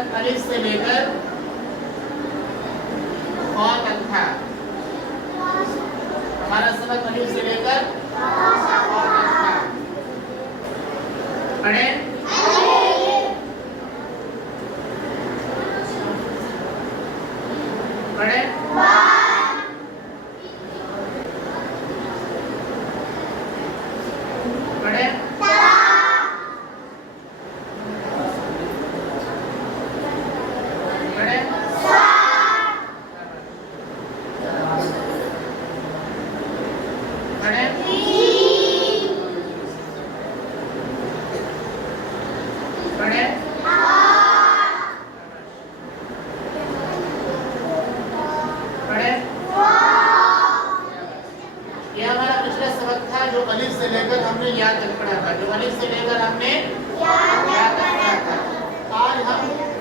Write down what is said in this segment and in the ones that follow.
सबक अलिफ से लेकर ख तक था। हमारा सबक अलिफ से लेकर ख तक था। पढ़े? पढ़े? पढ़े? जो अलिफ से लेकर हमने या तक पढ़ा था, जो अलिफ से लेकर हमने या तक पढ़ा था। आज हम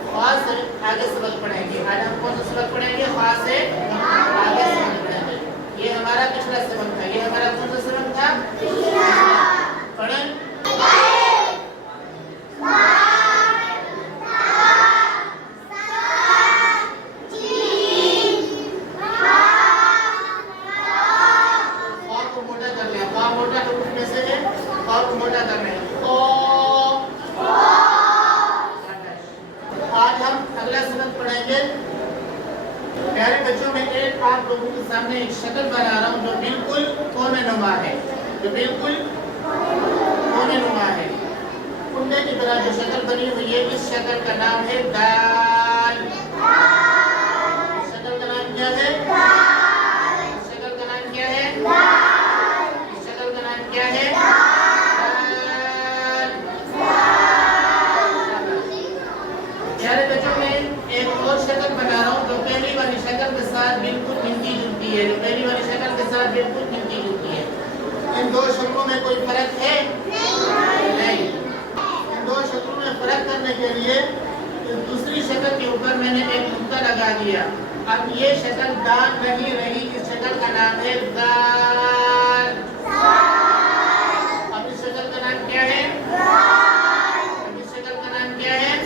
ख से आगे सबक पढ़ेंगे। आज हम कौन सा सबक पढ़ेंगे? ख से आगे सबक पढ़ेंगे। ये हमारा पिछला सबक था। ये हमारा कौन सा सबक था? पढ़ें? आज हम अगला सबक पढ़ेंगे। प्यारे बच्चों, मैं एक आप लोगों के सामने एक शक्ल बना रहा हूँ जो बिल्कुल कोने नुमा है, जो बिल्कुल कोने नुमा है। कुंडे की तरह जो शक्ल बनी हुई है, इस शक्ल का नाम है दाल। शक्ल का नाम क्या है? शक्ल का नाम क्या है? शक्ल का नाम क्या है? प्यारे बच्चों, मैं एक और शक्ल बना रहा हूँ जो पहली वाली शक्ल के साथ बिल्कुल मिलती जुलती है, जो पहली वाली शक्ल के साथ बिल्कुल मिलती जुलती है। इन दो शक्लों में कोई फर्क है? नहीं। इन दो शक्लों में फर्क करने के लिए दूसरी शक्ल के ऊपर मैंने एक नुक्ता लगा दिया। अब ये शक्ल दाल नहीं रही, इस शक्ल का नाम है दाल। अब इस शक्ल का नाम क्या है? अब इस शक्ल का नाम क्या है?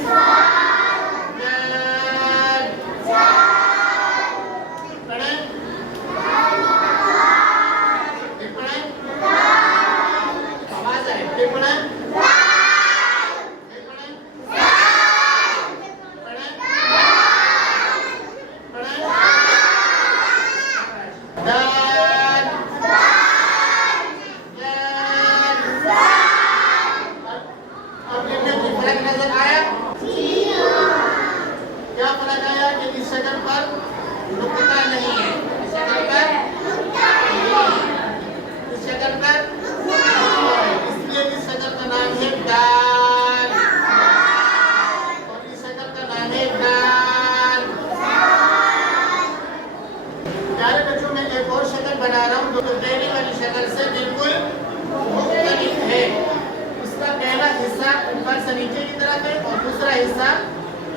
बना रहा हूँ जो पहली वाली शक्ल से बिल्कुल मुख्तलिफ है। उसका पहला हिस्सा ऊपर से नीचे की तरफ है और दूसरा हिस्सा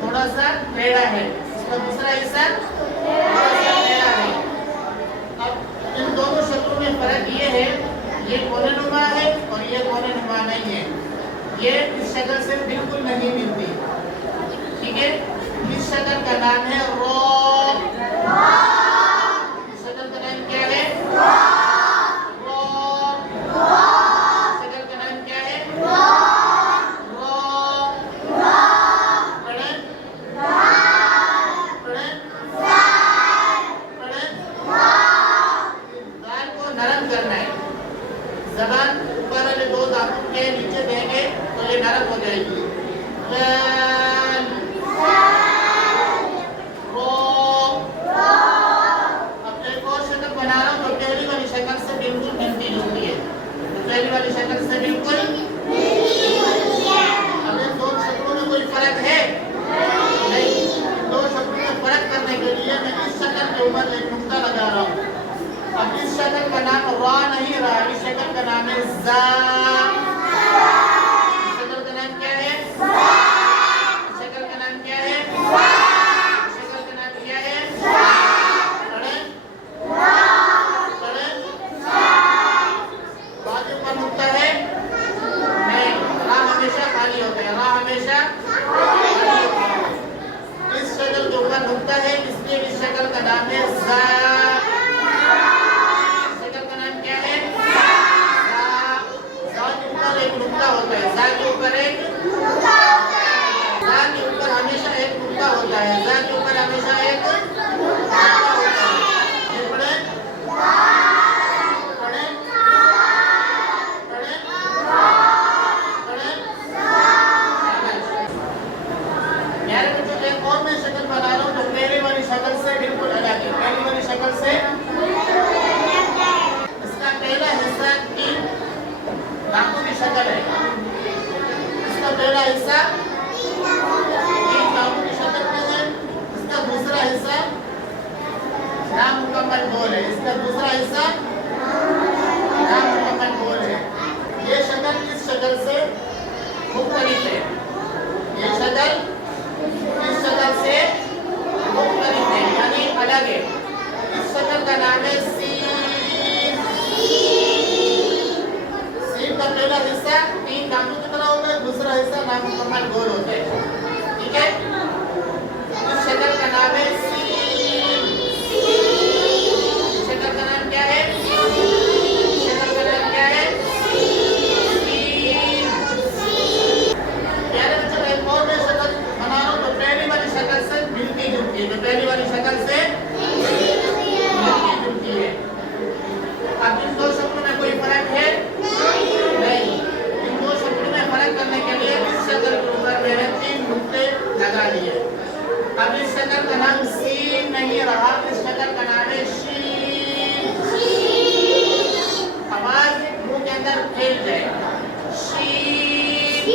थोड़ा सा टेढ़ा है। उसका दूसरा हिस्सा थोड़ा सा टेढ़ा है। अब इन दोनों शक्लों में फर्क ये है, ये कोने नुमा है और ये कोने नुमा नहीं है। ये इस शक्ल से बिल्कुल नहीं मिलती। ठीक है, इस शक्ल का नाम है रो। जबान ऊपर वाले दो दांतों के नीचे देंगे तो ये नरम हो जाएगी। नुक्ता है, इसलिए इस शक्ल का नाम है ज़ा। शक्ल का नाम क्या है? ज़ा के ऊपर एक नुक्ता होता है। ज़ा के ऊपर एक ज़ा के ऊपर हमेशा एक नुक्ता होता है। ज़ा के ऊपर हमेशा एक नुक्ता होता है। ये पढ़ें? पढ़ें? पढ़ें? पढ़ें? यार बच्चों, एक और मैं शक्ल बना रहा हूँ जो पहले वाली शक्ल से बिल्कुल अलग है। पहली वाली शक्ल से इसका पहला हिस्सा 3 दांतों की शक्ल है। इसका पहला हिस्सा 3 दांतों की शक्ल में है। इसका दूसरा हिस्सा नामुकम्मल गोल है। इसका दूसरा हिस्सा नामुकम्मल गोल है। ये शक्ल इस शक्ल से मुख्तलिफ है। ये शक्ल इस शक्ल से मुख्तलिफ है, यानी अलग है। इस शक्ल का नाम है सीन। सीन का पहला हिस्सा 3 दांतों की तरह होता है, दूसरा हिस्सा नामुकम्मल गोल होता है। ठीक है? इस शक्ल का नाम है सीन। शक्ल का नाम क्या है? शक्ल का नाम क्या है? सीन। प्यारे बच्चों, एक और मैं शक्ल बना रहा हूँ जो पहली वाली शक्ल से मिलती जुलती है। जो पहली वाली शक्ल से मिलती जुलती है। अब इन दो शक्लों में कोई फर्क है? नहीं। इन दो शक्लों में फर्क करने के लिए इस शक्ल के ऊपर मैंने 3 नुक्ते लगा दिए। अब इस शक्ल का नाम सीन नहीं रहा, इस शक्ल का नाम है शीन। आवाज मुंह के अंदर फैल जाए। शीन।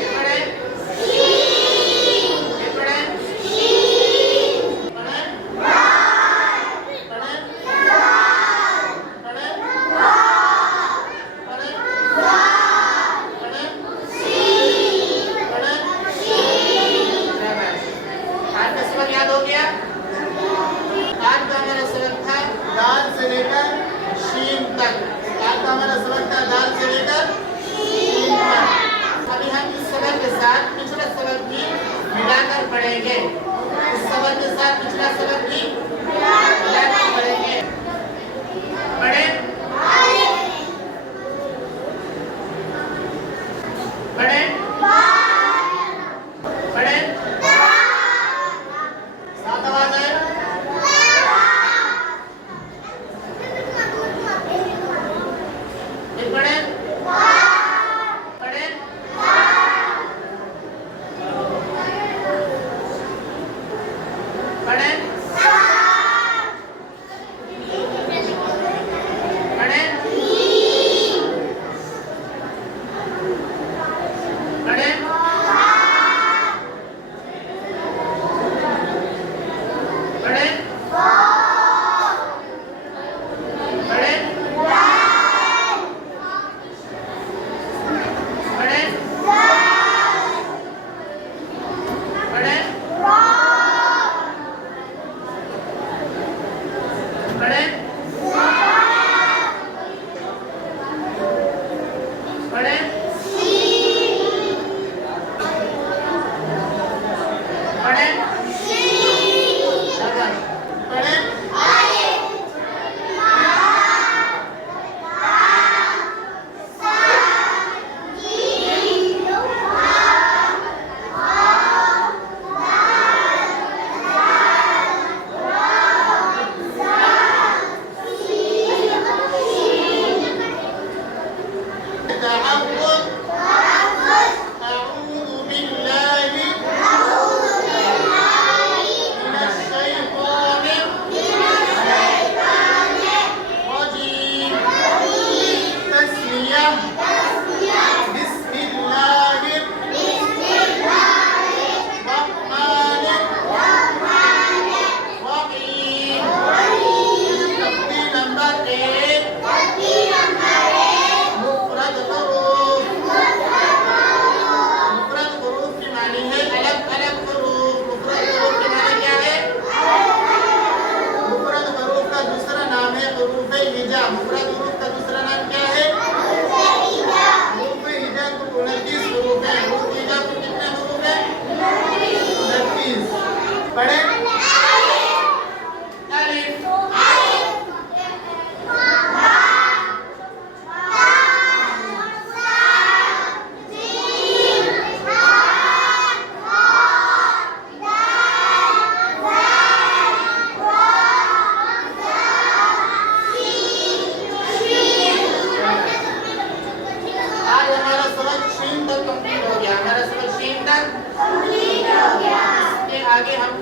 ये पढ़ें? ये पढ़ें? पढ़ें? पढ़ें? पढ़ें? पढ़ें? पढ़ें? पढ़ें? शाबाश। आज का सबक याद हो गया? आज का हमारा सबक था दाल से लेकर शीन तक। आज का हमारा सबक था दाल से लेकर शीन तक। अभी हम इस सबक के साथ पिछला सबक भी मिलाकर पढ़ेंगे। इस सबक के साथ पिछला सबक भी मिलाकर पढ़ेंगे। पढ़ें? पढ़ें? पढ़ें? साथ आवाज है? फिर पढ़ें? पढ़ें? पढ़ें? कंप्लीट हो गया। इसके आगे हम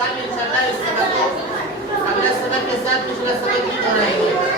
कल इंशाल्लाह इस सबक को अगले सबक के साथ पिछला सबक भी दोहराएंगे।